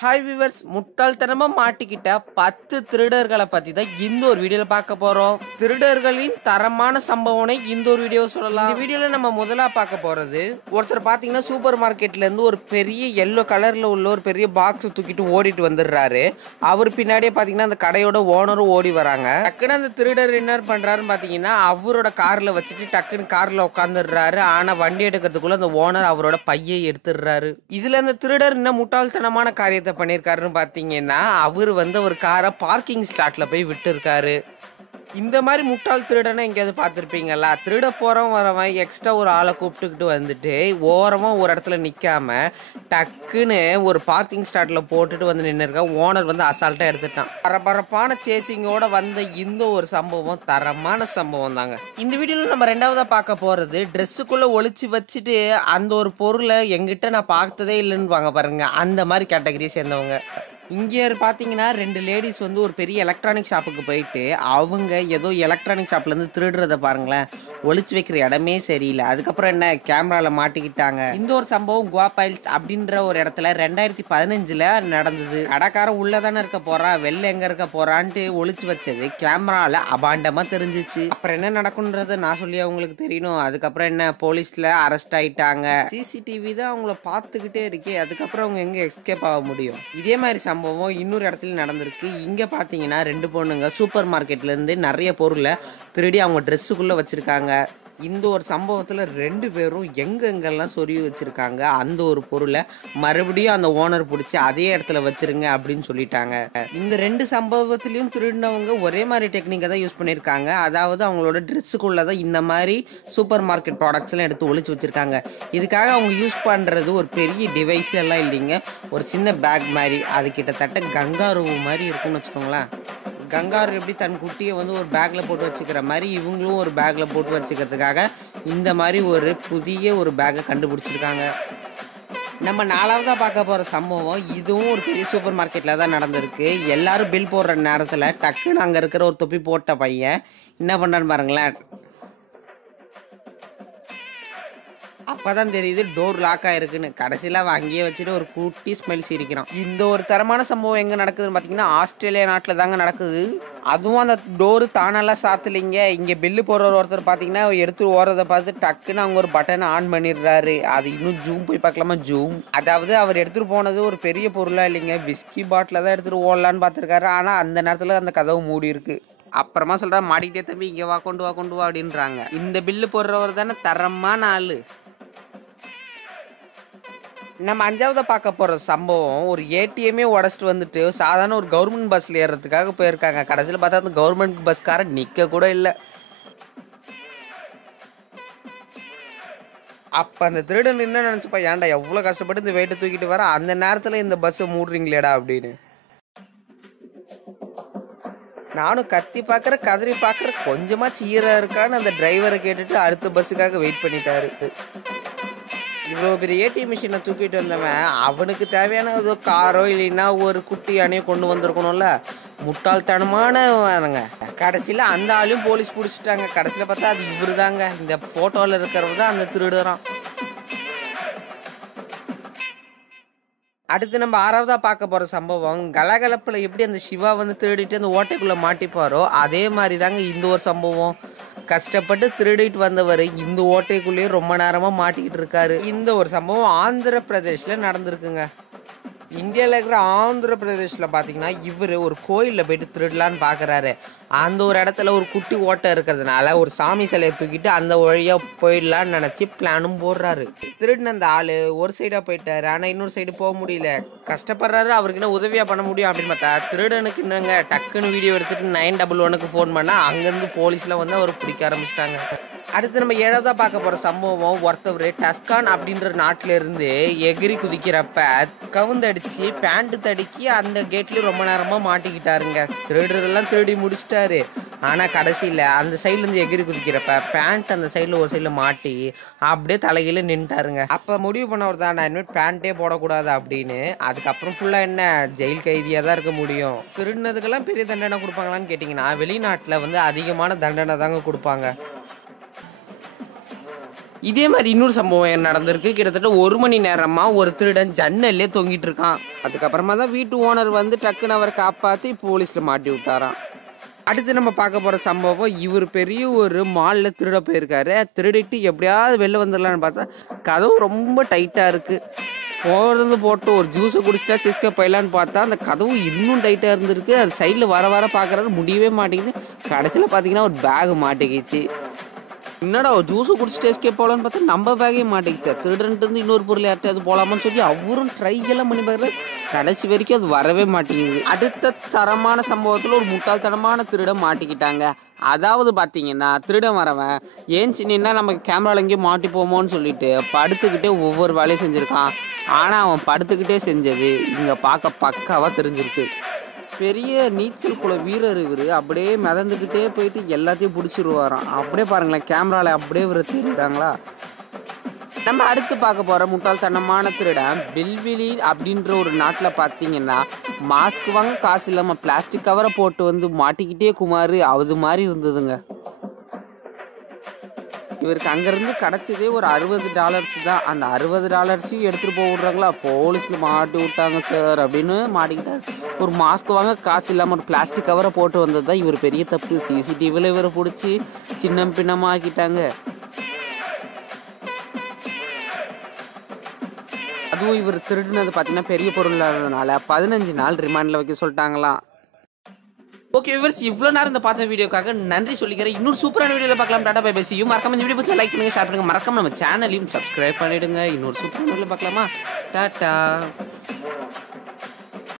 Hi viewers, முட்டாள்தனமா மாட்டிக்கிட்ட 10 திருடர்களை பத்தி தான் இந்த ஒரு வீடியோல பார்க்க போறோம். திருடர்களின் தரமான சம்பவனை இந்த ஒரு வீடியோ சொல்லலாம். இந்த வீடியோல நம்ம முதலா பார்க்க போறது, ஒருத்தர் பாத்தீங்கன்னா சூப்பர் மார்க்கெட்ல இருந்து ஒரு பெரிய எல்லோ கலர்ல உள்ள ஒரு பெரிய பாக்ஸ் தூக்கிட்டு ஓடிட்டு வந்துடுறாரு. அவர் பின்னாடியே பாத்தீங்கன்னா அந்த கடையோட ஓனரும் ஓடி வராங்க. டக்குன்னு அந்த திருடர் என்ன பண்றாருன்னு பாத்தீங்கன்னா அவரோட கார்ல வச்சுட்டு டக்குன்னு கார்ல உட்காந்துடுறாரு. ஆனா வண்டி எடுக்கிறதுக்குள்ள அந்த ஓனர் அவரோட பையை எடுத்துடுறாரு. இதுல அந்த திருடர் என்ன முட்டாள்தனமான காரியத்தை பண்ணிருக்காருன்னு பாத்தீங்கன்னா அவர் ஒரு காரை பார்க்கிங் ஸ்லாட்ல போய் விட்டு இருக்காரு. இந்த மாதிரி முட்டாள் திருடனை எங்கேயாவது பார்த்துருப்பீங்களா? திருட போகிறவன் வரவன் எக்ஸ்ட்ரா ஒரு ஆளை கூப்பிட்டுக்கிட்டு வந்துட்டு ஓரமாக ஒரு இடத்துல நிற்காம டக்குன்னு ஒரு பார்க்கிங் ஸ்டாட்டில் போட்டுட்டு வந்து நின்றுருக்கா. ஓனர் அசால்ட்டாக எடுத்துட்டான். பரபரப்பான சேசிங்கோட வந்த இந்த ஒரு சம்பவம் தரமான சம்பவம் தாங்க. இந்த வீடியோவில் நம்ம ரெண்டாவதாக பார்க்க போகிறது, ட்ரெஸ்ஸுக்குள்ளே ஒளிச்சு வச்சுட்டு அந்த ஒரு பொருளை எங்கிட்ட நான் பார்த்ததே இல்லைன்னு வாங்க பாருங்க, அந்த மாதிரி கேட்டகரியை சேர்ந்தவங்க. இங்கே பார்த்தீங்கன்னா 2 லேடிஸ் ஒரு பெரிய எலக்ட்ரானிக் ஷாப்புக்கு போயிட்டு அவங்க ஏதோ எலக்ட்ரானிக் ஷாப்லேருந்து திருடுறத பாருங்களேன். ஒளிச்சு வைக்கிற இடமே சரியில்லை. அதுக்கப்புறம் என்ன, கேமராவில் மாட்டிக்கிட்டாங்க. இந்த ஒரு சம்பவம் குவாபைல்ஸ் அப்படின்ற ஒரு இடத்துல 2015 நடந்தது. கடைக்காரன் உள்ளதானே இருக்க போறா, வெளில எங்க இருக்க போறான்ட்டு ஒளிச்சு வச்சது கேமராவில் அபாண்டமா தெரிஞ்சிச்சு. அப்புறம் என்ன நடக்கும்ன்றது நான் சொல்லி அவங்களுக்கு தெரியணும். அதுக்கப்புறம் என்ன, போலீஸ்ல அரெஸ்ட் ஆயிட்டாங்க. சிசிடிவி தான் அவங்கள பார்த்துக்கிட்டே இருக்கே, அதுக்கப்புறம் அவங்க எங்க எஸ்கேப் ஆக முடியும்? இதே மாதிரி சம்பவம் இன்னொரு இடத்துல நடந்திருக்கு. இங்க பாத்தீங்கன்னா 2 பொண்ணுங்க சூப்பர் மார்க்கெட்ல இருந்து நிறைய பொருளை திருடி அவங்க ட்ரெஸ்ஸுக்குள்ள வச்சிருக்காங்க. இந்த ஒரு சம்பவத்தில் 2 பேரும் எங்கெங்கெல்லாம் சொருவி வச்சுருக்காங்க. அந்த ஒரு பொருளை மறுபடியும் அந்த ஓனர் பிடிச்சி அதே இடத்துல வச்சுருங்க அப்படின்னு சொல்லிட்டாங்க. இந்த 2 சம்பவத்துலேயும் திருடினவங்க ஒரே மாதிரி டெக்னிக்கை தான் யூஸ் பண்ணியிருக்காங்க. அதாவது அவங்களோட ட்ரெஸ்ஸுக்குள்ளே தான் இந்த மாதிரி சூப்பர் மார்க்கெட் ப்ராடக்ட்ஸ்லாம் எடுத்து ஒளிச்சு வச்சுருக்காங்க. இதுக்காக அவங்க யூஸ் பண்ணுறது ஒரு பெரிய டிவைஸ் எல்லாம் இல்லைங்க, ஒரு சின்ன பேக் மாதிரி. அது கிட்டத்தட்ட கங்காரு மாதிரி இருக்கும்னு வச்சுக்கோங்களேன். கங்காரு எப்படி தன் குட்டியை ஒரு பேக்கில் போட்டு வச்சுக்கிற மாதிரி இவங்களும் ஒரு பேக்கில் போட்டு வச்சுக்கிறதுக்காக இந்த மாதிரி ஒரு புதிய ஒரு பேக்கை கண்டுபிடிச்சிருக்காங்க. நம்ம 4வதாக பார்க்க போகிற சம்பவம் இதுவும் ஒரு பெரிய சூப்பர் மார்க்கெட்டில் தான் நடந்திருக்கு. எல்லாரும் பில் போடுற நேரத்தில் டக்குன்னு அங்கே இருக்கிற ஒரு தொப்பி போட்ட பையன் என்ன பண்ணுறான்னு பாருங்களேன். அப்பதான் தெரியுது டோர் லாக் ஆயிருக்குன்னு. கடைசியில் அவன் அங்கேயே வச்சுட்டு ஒரு குட்டி ஸ்மெல் சிரிக்கிறான். இந்த ஒரு தரமான சம்பவம் எங்கே நடக்குதுன்னு பார்த்தீங்கன்னா ஆஸ்திரேலியா நாட்டில் தாங்க நடக்குது. அதுவும் அந்த டோரு தானெல்லாம் சாத்தலைங்க. இங்கே பில்லு போடுற ஒருத்தர் பார்த்தீங்கன்னா எடுத்து ஓடுறதை பார்த்து டக்குன்னு அவங்க ஒரு பட்டனை ஆன் பண்ணிடுறாரு. அது இன்னும் ஜூம் போய் பார்க்கலாமா, ஜூம். அதாவது அவர் எடுத்துகிட்டு போனது ஒரு பெரிய பொருளாக இல்லைங்க, விஸ்கி பாட்டில் தான் எடுத்துகிட்டு ஓடலான்னு பார்த்துருக்காரு. ஆனால் அந்த நேரத்தில் அந்த கதவு மூடி இருக்கு. அப்புறமா சொல்கிறா, மாட்டிக்கிட்டே தம்பி இங்கே வா, கொண்டு வா கொண்டு வா அப்படின்றாங்க. இந்த பில்லு போடுறவர் தானே தரமான ஆள். நம்ம 5வதாக பார்க்க போகிற சம்பவம், ஒரு ஏடிஎம்மே உடச்சிட்டு வந்துட்டு சாதாரண ஒரு கவர்மெண்ட் பஸ்ஸில் ஏறுறதுக்காக போயிருக்காங்க. கடைசியில் பார்த்தா அந்த கவர்மெண்ட் பஸ்காரன் நிற்க கூட இல்லை. அப்போ அந்த திருடன் என்ன நினச்சிப்பா, ஏன்டா எவ்வளோ கஷ்டப்பட்டு இந்த வெயிட்டை தூக்கிட்டு வர, அந்த நேரத்தில் இந்த பஸ்ஸை மூடுறீங்களேடா அப்படின்னு. நானும் கத்தி பார்க்குற கதறி பார்க்குற கொஞ்சமாக சீராக இருக்கான்னு அந்த டிரைவரை கேட்டுட்டு அடுத்த பஸ்ஸுக்காக வெயிட் பண்ணிட்டாரு. இவ்வளோ பெரிய ஏடிஎம் மிஷினை தூக்கிட்டு வந்தவன் அவனுக்கு தேவையான ஏதோ காரோ இல்லைன்னா ஒரு குட்டி யானையோ கொண்டு வந்திருக்கணும்ல. முட்டாள்தனமானவங்க. கடைசியில் அந்த ஆளையும் போலீஸ் பிடிச்சிட்டாங்க. கடைசியில் பார்த்தா அது இவரு தாங்க, இந்த ஃபோட்டோவில் இருக்கிறவர் தான் அந்த திருடுறான். அடுத்து நம்ம 6வதாக பார்க்க போகிற சம்பவம், கலகலப்பில் எப்படி அந்த சிவா திருடிட்டு அந்த ஓட்டைக்குள்ளே மாட்டிப்பாரோ அதே மாதிரி தாங்க இந்த ஒரு சம்பவம். கஷ்டப்பட்டு திருடிட்டு வந்தவர் இந்த ஓட்டைக்குள்ளேயே ரொம்ப நேரமாக மாட்டிக்கிட்டு இருக்காரு. இந்த ஒரு சம்பவம் ஆந்திர பிரதேஷில் நடந்திருக்குங்க. இந்தியாவில் இருக்கிற ஆந்திர பிரதேஷில் பார்த்தீங்கன்னா இவர் ஒரு கோயிலில் போயிட்டு திருடலான்னு பார்க்குறாரு. அந்த ஒரு இடத்துல ஒரு குட்டி ஓட்டை இருக்கிறதுனால ஒரு சாமி சிலையை தூக்கிட்டு அந்த வழியாக போயிடலான்னு நினச்சி பிளானும் போடுறாரு. திருடின அந்த ஆள் ஒரு சைடாக போயிட்டாரு, ஆனால் இன்னொரு சைடு போக முடியல. கஷ்டப்படுறாரு. அவருக்கு என்ன உதவியாக பண்ண முடியும் அப்படின்னு பார்த்தா திருடனுக்கு என்னங்க, டக்குன்னு வீடியோ எடுத்துகிட்டு 911க்கு ஃபோன் பண்ணால் அங்கேருந்து போலீஸில் அவர் பிடிக்க ஆரம்பிச்சிட்டாங்க. அடுத்து நம்ம 7வதாக பார்க்க போகிற சம்பவம், ஒருத்தவர் டஸ்கான் அப்படின்ற நாட்டிலேருந்து எகிரி குதிக்கிறப்ப கவுந்தடிச்சு பேண்ட்டு தடுக்கி அந்த கேட்லேயும் ரொம்ப நேரமாக மாட்டிக்கிட்டாருங்க. திருடுறதெல்லாம் திருடி முடிச்சிட்டாரு. ஆனால் கடைசியில் அந்த சைட்லேருந்து எகிரி குதிக்கிறப்ப பேண்ட் அந்த சைடில் ஒரு சைடில் மாட்டி அப்படியே தலைகீழ நின்ட்டாருங்க. அப்போ முடிவு பண்ணவர் தான், நான் இனிமேல் பேண்ட்டே போடக்கூடாது அப்படின்னு. அதுக்கப்புறம் ஃபுல்லாக என்ன, ஜெயில் கைதியாக தான் இருக்க முடியும். திருடினதுக்கெல்லாம் பெரிய தண்டனை கொடுப்பாங்களான்னு கேட்டிங்கன்னா வெளிநாட்டில் அதிகமான தண்டனை தாங்க கொடுப்பாங்க. இதே மாதிரி இன்னொரு சம்பவம் நடந்திருக்கு. கிட்டத்தட்ட 1 மணி நேரமா ஒரு திருடன் ஜன்னல்லே தொங்கிட்டு இருக்கான். அதுக்கப்புறமா தான் வீட்டு ஓனர் வந்து டக்குன்னு அவரை காப்பாற்றி போலீஸ்ல மாட்டி விட்டாராம். அடுத்து நம்ம பார்க்க போகிற சம்பவம், இவர் பெரிய ஒரு மாலில் திருட போயிருக்காரு. திருடிட்டு எப்படியாவது வெளில வந்துடலான்னு பார்த்தா கதவு ரொம்ப டைட்டாக இருக்குது. போட்டு ஒரு ஜூஸை குடிச்சிட்டா சிஸ்கே போயிடலான்னு பார்த்தா அந்த கதவு இன்னும் டைட்டாக இருந்திருக்கு. அது சைடில் வர வர பார்க்குறது முடியவே மாட்டேங்குது. கடைசியில் பார்த்தீங்கன்னா ஒரு பேக் மாட்டிக்கிச்சு. என்னடா ஒரு ஜூஸை குடிச்சிட்டு எஸ்கேப் போகலான்னு பார்த்தா நம்ம பேக்கே மாட்டேங்குது. திருடன்ட்டு வந்து இன்னொரு பொருள் யார்ட்டாவது போகலாமான்னு சொல்லி அவரும் ட்ரை எல்லாம் பண்ணி பார்க்குறது. கடைசி வரைக்கும் அது வரவே மாட்டேங்குது. அடுத்த தரமான சம்பவத்தில் ஒரு முட்டாள்தனமான திருடன் மாட்டிக்கிட்டாங்க. அதாவது பார்த்தீங்கன்னா திருடன் வரவன் ஏன் சின்னா நம்ம கேமராவில் எங்கேயும் மாட்டி போமோன்னு சொல்லிட்டு படுத்துக்கிட்டே ஒவ்வொரு வேலையும் செஞ்சுருக்கான். ஆனால் அவன் படுத்துக்கிட்டே செஞ்சது இங்கே பார்க்க பக்காவாக தெரிஞ்சிருக்கு. பெரிய நீச்சல் குள வீரர் இவர். அப்படியே மிதந்துக்கிட்டே போயிட்டு எல்லாத்தையும் பிடிச்சிருவாராம். அப்படியே பாருங்களேன், கேமராவில் அப்படியே இவரை திருடுறாங்களா. நம்ம அடுத்து பார்க்க போகிற முட்டாள்தனமான திருடன் பெல்விலி அப்படின்ற ஒரு நாட்டில் பார்த்தீங்கன்னா மாஸ்க் வாங்க காசு இல்லாமல் பிளாஸ்டிக் கவரை போட்டு வந்து மாட்டிக்கிட்டே குமார் அது மாதிரி இருந்ததுங்க. இவருக்கு அங்கேருந்து கிடச்சதே ஒரு $60 தான். அந்த $60 எடுத்துகிட்டு போக விட்றாங்களா, போலீஸில் மாட்டி விட்டாங்க சார் அப்படின்னு மாட்டிக்கிட்டார். ஒரு மாஸ்க் வாங்க காசு இல்லாமல் ஒரு பிளாஸ்டிக் கவரை போட்டு வந்தது தான் இவர் பெரிய தப்பு. சிசிடிவியில் இவரை பிடிச்சி சின்ன பின்னமாக ஆக்கிட்டாங்க. அதுவும் இவர் திருடினது பார்த்தீங்கன்னா பெரிய பொருள் இல்லாததுனால 15 நாள் ரிமாண்டில் வைக்க சொல்லிட்டாங்களாம். ஓகே வியூவர்ஸ், இவ்வளோ நேரம் இந்த பார்த்த வீடியோக்காக நன்றி சொல்லிக்கிறேன். இன்னொரு சூப்பரான வீடியோவில் பார்க்கலாம். Tata bye bye. See you. மறக்காம இந்த வீடியோ பிடிச்சா லைக் பண்ணுங்க, ஷேர் பண்ணுங்க, மறக்காம நம்ம சேனலையும் சப்ஸ்கிரைப் பண்ணிடுங்க. இன்னொரு சூப்பரான வீடியோவில் பார்க்கலாமா? டாடா.